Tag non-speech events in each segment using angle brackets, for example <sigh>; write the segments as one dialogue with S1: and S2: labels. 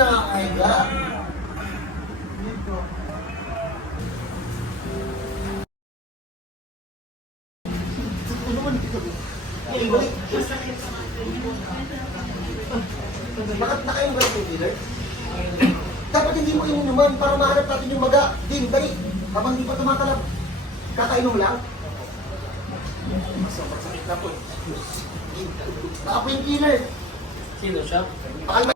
S1: nakakahiga. Bakit na kayong ganito, dealer? Dapat hindi mo ininuman para mahanap natin yung maga. Din, balik. Habang di pa tumatalab. Kakainom lang. Sobrang sakit na po. Baka po yung killer.
S2: Sino siya?
S1: Baka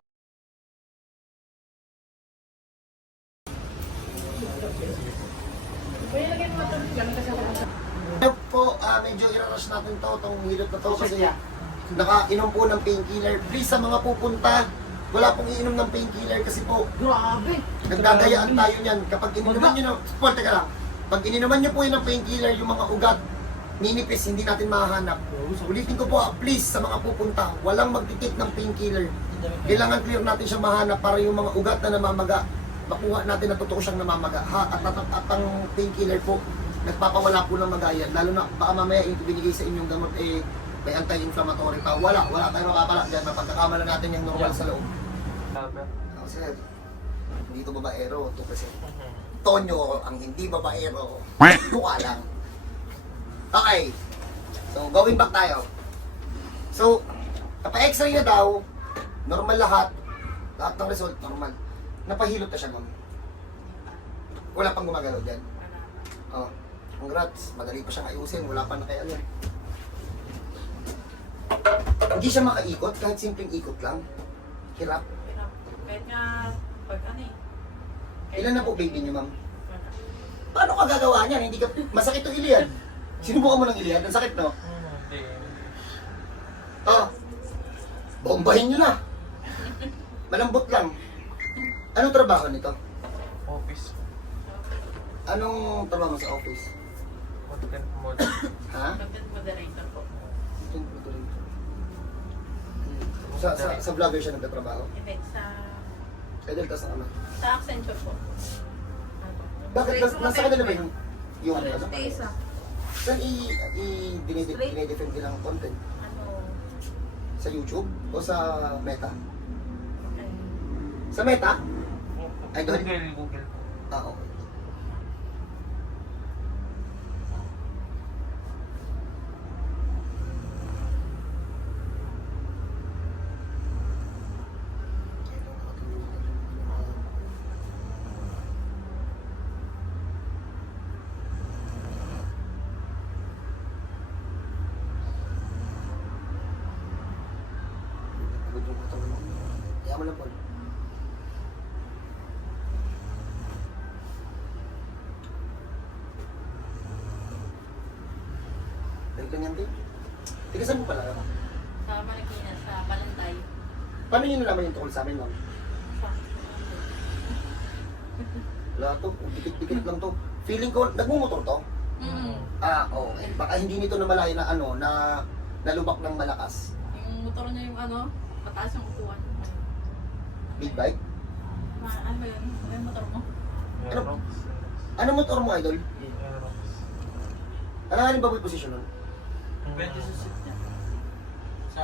S1: Ano po, ah, irarush natin to, itong hilot na to kasi nakainom po ng painkiller. Please sa mga pupunta, wala pong iinom ng painkiller kasi po,
S2: Grabe!
S1: nagdadayaan tayo niyan. Kapag ininuman nyo ng, Paul, teka lang, pag ininuman nyo po yun ng painkiller, yung mga ugat, ninipis, hindi natin mahanap. Ulitin ko po, ah, please sa mga pupunta, walang magtitik ng painkiller. Kailangan clear natin siya mahanap para yung mga ugat na namamaga, makuha natin na totoo siyang namamaga. Ha, at, at, at ang painkiller po, nagpapawala po ng magayan. Lalo na baka mamaya yung binigay sa inyong gamot eh may anti-inflammatory pa. Wala, wala tayong makapala dyan. Mapagkakamala natin yung normal sa loob. Oh, sir, hindi ito babaero, 2%. Tonyo ang hindi babaero. <laughs> Mukha lang. Okay. So, going back tayo. So, napa-x-ray na daw, normal lahat. Lahat ng result, normal. Napahilot na siya nun. Wala pang gumagalaw dyan. Oh, congrats. Madali pa siyang ayusin. Wala pa na kay ano. Hindi siya makaikot, kahit simpleng ikot lang. Hirap.
S3: Kahit nga, pag ano eh. Kahit-
S1: Ilan na po baby niyo, ma'am? Paano ka gagawa niyan? Hindi ka, masakit to iliad. Sinubukan mo ng iliad? Ang sakit, no?
S2: Hindi.
S1: Oh. Bombahin nyo na. Malambot lang. Anong trabaho nito?
S2: Office.
S1: Anong trabaho mo sa office?
S2: Content model.
S1: Ha?
S3: Content moderator po.
S1: Sa, sa, sa vlogger siya nagtatrabaho.
S3: Hindi, sa...
S1: Idol, tas ano?
S3: Sa Accenture po.
S1: Bakit? Nas, nasa kanila ba yung... Yung ano?
S3: Tesa.
S1: Saan i... i dinidef-
S3: Straight.
S1: dinidefend nilang content?
S3: Ano...
S1: Sa YouTube? O sa Meta? Sa Meta? Idol?
S2: Google, Google.
S1: Ah, okay. Kaya mo lang, Paul. Dahil ganyan din. Tiga saan mo pala? ano?
S3: Sa Marikina, sa Balantay.
S1: Paano nyo nalaman yung tungkol sa amin, ma'am?
S3: Sa...
S1: Wala to, dikit-dikit lang to. Feeling ko, nagmumotor to?
S3: Mm.
S1: Ah, okay. Baka hindi nito namalayan na ano, na nalubak ng malakas.
S3: Yung motor niya yung ano, mataas yung upuan.
S1: Big bike?
S3: Ma, ano ba yun? Ano yung motor mo?
S2: Aerox.
S1: Ano motor mo, idol?
S2: Aerox.
S1: Ano nga ba yung position nun?
S4: Pwede sa seat niya. Sa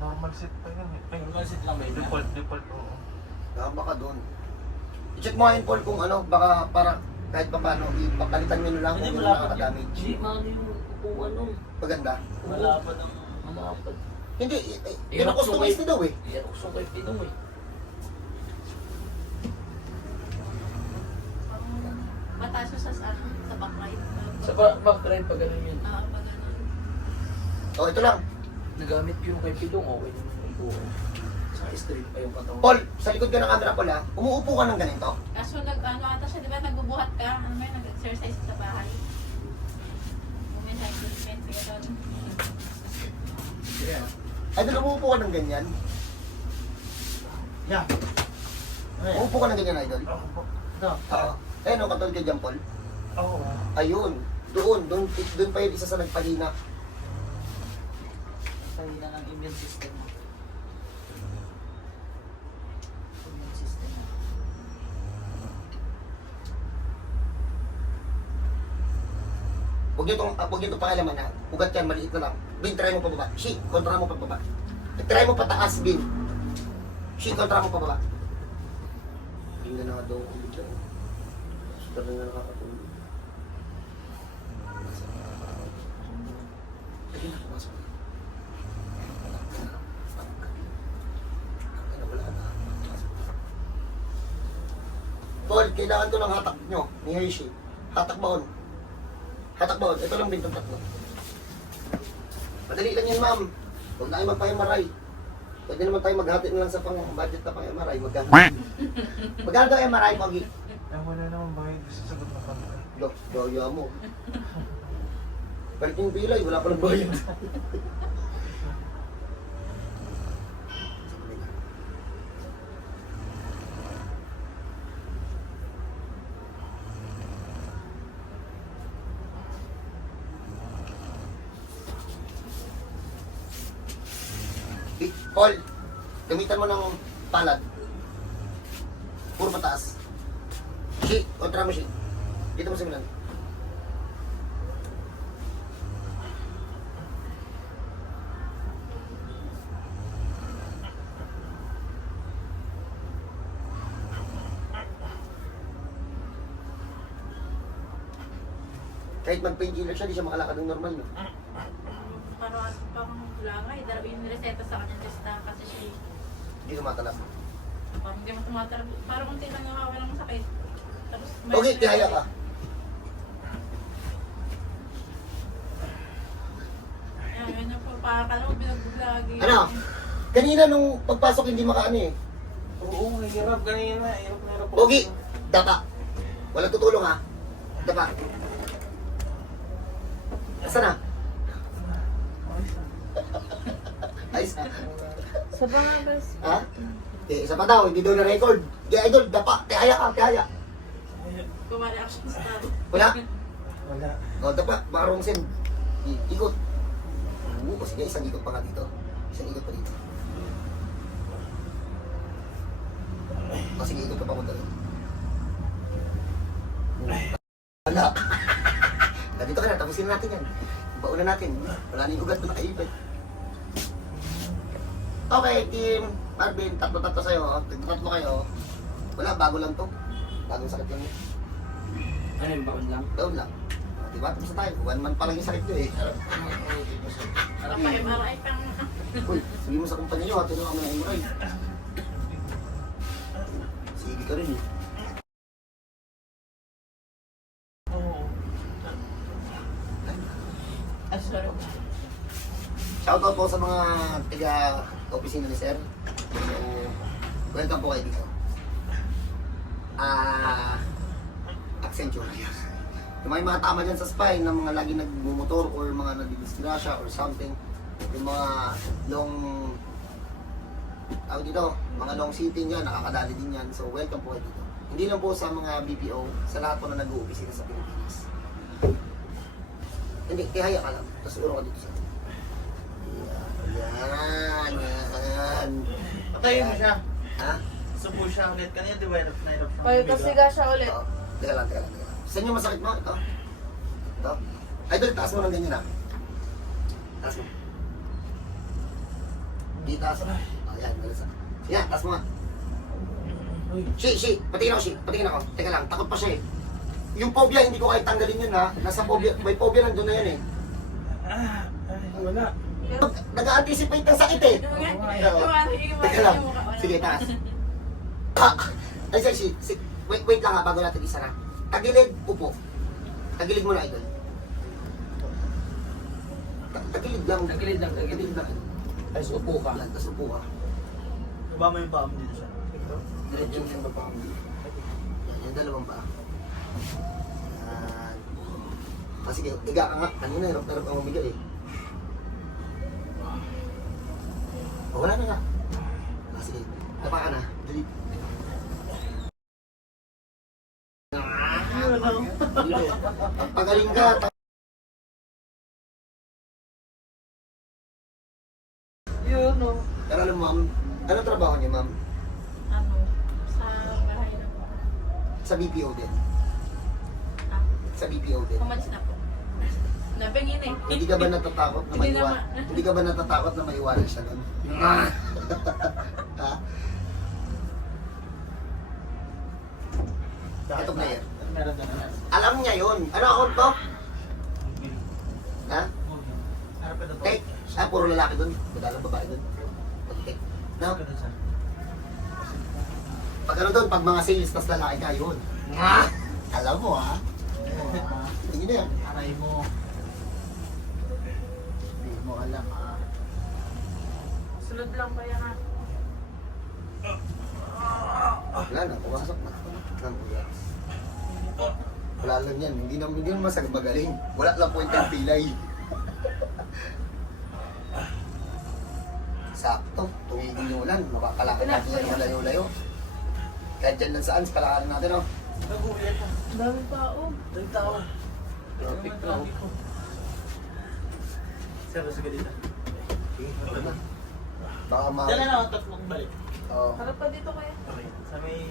S2: Normal seat pa yun eh.
S4: Normal seat lang ba yun?
S2: default, default, oo.
S1: Ah, baka doon. I-check mo ngayon, Paul, kung ano, baka para kahit pa paano, ipapalitan nyo na lang kung
S4: yun.
S1: nakaka-damage.
S4: Hindi, maano yung upuan nun.
S1: Maganda.
S4: Malapad ang malapad.
S1: Hindi, eh, eh, pinakustomize na daw eh.
S4: Aerox yung kay Pinoy. eh.
S3: Mataas yung sa, sa, sa backlight.
S4: Sa ba- pa ganun yun.
S3: Ah, pag ano.
S1: O, ito lang.
S4: Nagamit ko yung kay Pidong, okay naman yung upuan. Saka straight pa yung katawan.
S1: Paul, sa likod ka ng camera, Paul, ha? Umuupo ka ng ganito.
S3: Kaso nag, ano ata siya, di ba, nagbubuhat ka? Ano ba yun, nag-exercise sa bahay? Movement, gano'n.
S1: Ay, doon umuupo ka ng ganyan.
S2: Yeah.
S1: Umuupo ka ng ganyan, idol.
S2: Ako po. Ito.
S1: Oo. Eh, no, katulad ka dyan, Paul.
S2: Oo.
S1: Ayun. Doon, doon, doon pa yung isa sa nagpahina.
S4: Pahina ng immune system mo. Immune system mo.
S1: Huwag niyo itong, huwag niyo itong pakialaman ha. Ugat yan, maliit na lang. Bin, try mo pababa. Shi, kontra mo pababa. Try mo pataas, Bin. Shi, kontra mo pababa. Tingnan na nga daw ako bigla. So, talaga na nakakatulog. Sige na, pumasok na. Wala na. Wala na, wala na. Pumasok na. Paul, kailangan ko ng hatak nyo, ni Hershey. Hatak baon. Hatak baon. Ito lang bintang tatlo. Madali lang yan, ma'am. Huwag na kayo magpa-MRI. Pwede naman tayo maghati na lang sa pang budget na pang MRI. Magkano? Magkano daw MRI, Pogi?
S2: Eh, wala naman bayad sa sagot na kanta.
S1: Lo, gaya mo. Balik yung pilay, wala palang bayad. <laughs> Eh, Paul, gamitan mo ng palad. Puro mataas. Si, kontra mo si. Dito mo simulan. Kahit mag-painkiller siya, di siya makalakad ng normal. No?
S3: Parang pang wala nga eh. Dalawa yung reseta sa kanya just na kasi siya eh.
S1: Hindi tumatalab.
S3: Parang hindi mo tumatarap. Parang kung lang nakawa ng sakit. Tapos
S1: Okay, tihaya ka.
S3: Yan, yun yung pagpakala mo, binagbulagi.
S1: Ano? Kanina nung pagpasok hindi makaano eh.
S2: Oo, hirap kanina. Hirap na hirap. ako.
S1: Pogi, dapa. Walang tutulong ha. Dapa. Asa na? Ayos ha.
S3: Sa bangabas.
S1: Ha? Eh, isa pa daw, hindi daw na-record. Di idol, dapa. Tihaya ka, tihaya.
S3: Kumali action star.
S1: Wala?
S2: Wala.
S1: O, dapa. Marong sin. I- Ikot. Oo, sige, isang ikot pa nga dito. Isang ikot pa dito. O, sige, ikot ka pa punta doon. Wala. <laughs> Nandito ka na, tapusin na natin yan. Bauna natin. Wala na yung ugat na nakaibig. Okay, team Marvin, tatlo-tatlo sa'yo. Tatlo kayo. Wala, bago lang to. Bagong sakit lang. yun.
S4: Ano yung bakit lang?
S1: Down lang. Diba? Tapos na tayo. One month pa lang yung sakit ko eh.
S3: Parang pa MRI pang...
S1: Uy, sabi mo sa kumpanya nyo, hatulong kami ng MRI. Sige ka rin eh. Shoutout po sa mga tiga opisina ni Sir. So, welcome po kayo dito. Ah, Accenture. Yung may mga tama dyan sa spine ng mga lagi nagmumotor or mga nagdidisgrasya or something. Yung mga long tawag dito, mga long sitting yan, nakakadali din yan. So, welcome po kayo dito. Hindi lang po sa mga BPO, sa lahat po na nag-uopisina sa Pilipinas. Hindi, tihaya ka lang. Tapos uro ka dito sa yan, yan.
S2: Patayin mo siya.
S1: Ha?
S2: Subo siya ulit. Kanina di ba hirap na hirap siya.
S3: Pag kasi ga siya ulit.
S1: Ito. Teka lang, teka lang, teka lang. Saan yung masakit mo? Ito. Ito. Ay, doon, taas mo ng ganyan ha. Taas mo. Di taas. O, yan, ganun sa. Sige, taas mo nga.
S2: Uy.
S1: Shi, shi, patingin ako, shi. Patingin ako. Teka lang, takot pa siya eh. Yung phobia, hindi ko kahit tanggalin yun ha. Nasa phobia, may phobia nandun na yan eh.
S2: Ah, ay, wala.
S1: Nag-anticipate ng sakit eh. Oo. Teka lang. Sige, taas. Ay, sorry, si, si, wait, wait lang ha, bago natin isara. Tagilid, upo. Tagilid mo na, idol. Ta- Tagilid lang.
S4: Tagilid lang, tagilid.
S1: Lang.
S4: Ay, so upo ka.
S1: Tapos upo ka.
S2: Baba mo yung paa mo dito siya. Ito.
S4: Diretso yung baba mo.
S1: Yan, yung dalawang pa. Yan. Ah, sige, higa ka nga. Kanina, hirap na hirap ang umiga eh. Oh, wala na nga. Ah, sige. Tapa ka na. Dali. Pagaling ka.
S2: Yun, no.
S1: Pero alam mo, ma'am, ano trabaho niya, ma'am?
S3: Ano, sa bahay na po.
S1: Sa BPO din.
S3: Ah,
S1: Sa BPO din.
S3: Pumalis na po. Nabingin eh.
S1: Hindi ka ba natatakot na
S3: Hindi
S1: maiwan?
S3: naman.
S1: Hindi ka ba natatakot na maiwanan siya nun? <laughs> ha? Ito player.
S2: Meron na naman.
S1: Alam niya yun. Ano account to? Ha?
S2: Ito?
S1: Take. Ah, puro lalaki dun. Wala lang babae dun. Okay. No?
S2: Ano sir?
S1: Pag ano dun, pag mga sales, tas lalaki ka, yun. Nga! Alam mo ha? Tingin na yan.
S2: Aray mo. Mo alam ah.
S3: Sunod lang pa yan ha.
S1: Wala na, pumasok na. Lang, wala. Wala lang yan. Hindi naman, hindi naman masag magaling. Wala lang point ang pilay. Sakto. Tumigil yung ulan. Makakalakad natin yan yung layo-layo. Kahit dyan lang saan, palakaran natin, oh.
S2: Nagulat ah.
S3: Ang dami tao.
S2: Ang tao.
S4: Traffic na. oh.
S2: Sir, sige dito.
S1: Baka ma...
S2: Dala na ako tatlong balik.
S1: Oh.
S3: Harap pa dito kaya.
S2: Okay. Sa may...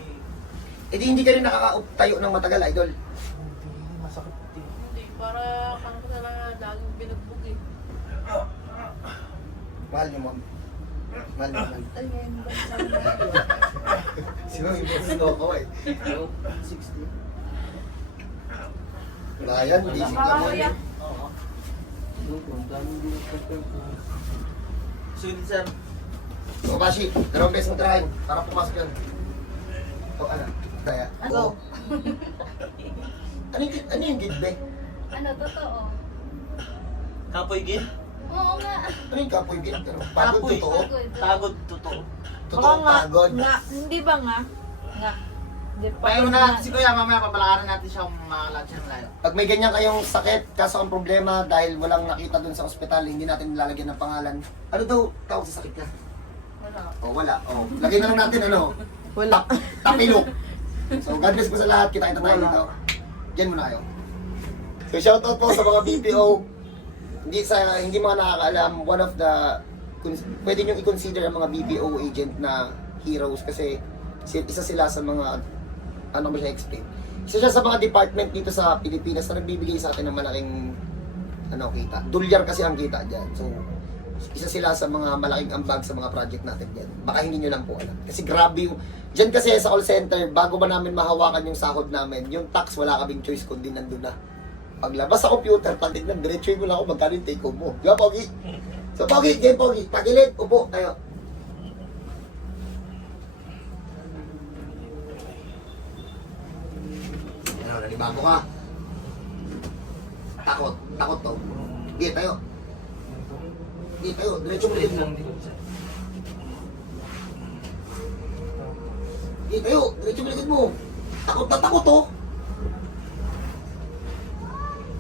S1: Eh di hindi ka rin nakakatayo ng matagal, idol.
S2: Hindi, masakit din.
S3: Hindi, para kang ko na laging binugbog eh.
S1: Mahal niyo, ma'am. Mahal niyo, mahal.
S3: Ay, ngayon ba
S1: Sino yung boss ko eh.
S4: Ano? 60.
S1: Wala yan, hindi si
S3: Baka kuya.
S2: Oo.
S4: Yung kung dami din confirm ko.
S2: Sige sir.
S1: So, Bashi, dalawang beses mo try para pumasok yan. O, ano? Kaya.
S3: Ano?
S1: Oo. <laughs> ano yung, ano yung gidbe?
S5: Ano, totoo?
S2: Kapoy gin?
S5: Oo nga.
S1: Ano yung kapoy gid? Pero pagod
S2: Kapoy.
S1: totoo.
S5: Pagod.
S2: Tagod, totoo.
S1: Totoo pagod.
S3: Nga, hindi ba nga? Nga. Pagod
S2: na natin si Kuya, mamaya papalakaran natin siya kung makalat siya ng layo.
S1: Pag may ganyan kayong sakit, kaso ang problema dahil walang nakita dun sa ospital, hindi natin nilalagyan ng pangalan. Ano daw tawag sa sakit ka?
S3: Wala.
S1: O, wala. O, lagyan na lang natin ano?
S3: Wala.
S1: Tap, tapilok. So, God bless po sa lahat. Kita kita tayo dito. Diyan muna kayo. So, shoutout po sa mga BPO. Hindi sa hindi mga nakakaalam, one of the pwede nyo i-consider ang mga BPO agent na heroes kasi si- isa sila sa mga ano ba siya explain? Isa siya sa mga department dito sa Pilipinas na nagbibigay sa atin ng malaking ano kita. Dolyar kasi ang kita diyan. So isa sila sa mga malaking ambag sa mga project natin diyan. Baka hindi nyo lang po alam. Kasi grabe yung Diyan kasi sa call center, bago ba namin mahawakan yung sahod namin, yung tax wala kaming choice kundi nandun na. Paglabas sa computer, patignan, diretso mo lang ako magkano yung take home mo. Di ba, Pogi? So, Pogi, game Pogi, tagilid, upo, tayo. Nanibago ka? Takot, takot to. Di, tayo. Di, tayo, diretso mo ulit mo. Di, tayo, diretso mo ulit mo. Takot na takot to.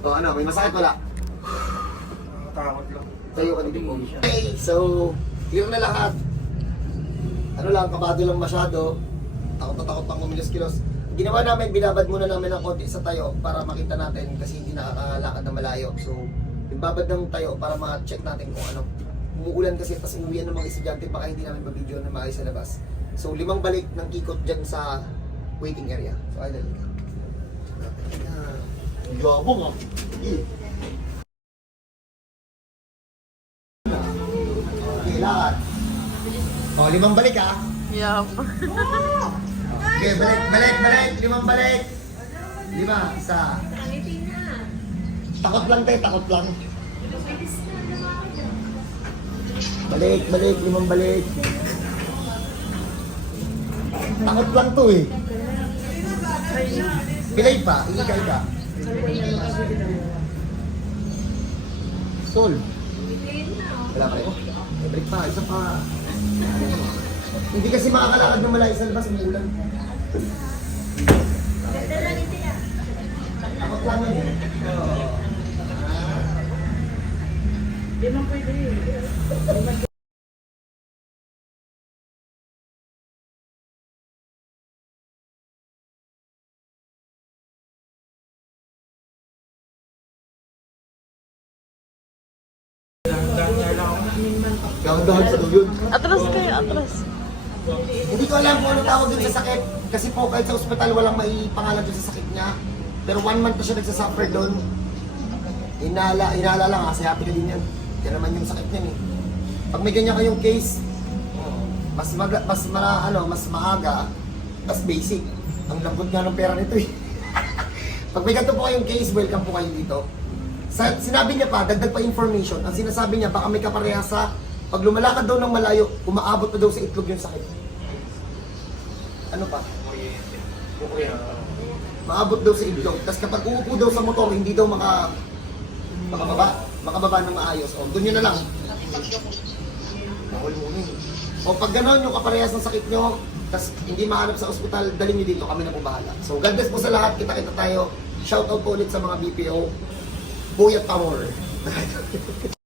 S1: O ano, may masakit wala?
S2: Takot lang.
S1: Tayo ka dito po. Okay, so, clear na lahat. Ano lang, kabado lang masyado. Takot na takot pang kumilos-kilos. Ginawa namin, binabad muna namin ng konti sa tayo para makita natin kasi hindi nakakalakad na malayo. So, binabad ng tayo para ma-check natin kung ano. Umuulan kasi, tapos umuwian ng mga estudyante, baka hindi namin mabidyo na maayos sa labas. So, limang balik ng kikot dyan sa waiting area. So, idol ka. Yabong ah. Eh. Okay, lakad. O, limang balik ah.
S3: Yup. <laughs>
S1: Okay, balik, balik, balik. Limang balik. Lima, isa. Takot lang tayo, takot lang. Balik, balik, limang balik. Takot lang to eh. Pilay pa, ikay ka. Sol. Wala pa rin. Balik pa, isa pa. Hindi kasi makakalakad ng malayo sa labas, umuulan. Takot lang yun eh.
S3: Di man pwede.
S1: Dahan-dahan sa yun.
S3: Atras kayo, atras.
S1: Hindi ko alam kung ano tawag dun sa sakit. Kasi po kahit sa ospital walang may pangalan dun sa sakit niya. Pero one month na siya nagsasuffer doon. Inala, inala lang kasi happy na din yan. Yan naman yung sakit niyan eh. Pag may ganyan kayong case, mas maga, mas ma, ano, mas maaga, mas basic. Ang lambot nga ng pera nito eh. <laughs> Pag may ganito po kayong case, welcome po kayo dito. Sa, sinabi niya pa, dagdag pa information, ang sinasabi niya, baka may kapareha sa pag lumalakad daw ng malayo, umaabot na daw sa itlog yung sakit. Ano pa? Maabot daw sa itlog. Tapos kapag uupo daw sa motor, hindi daw maka makababa, makababa ng maayos. O, doon na lang. O pag gano'n yung kaparehas ng sakit nyo, tapos hindi mahanap sa ospital, dalhin nyo dito, kami na po bahala. So God bless po sa lahat, kita-kita tayo. Shout out po ulit sa mga BPO. Buyat Power. <laughs>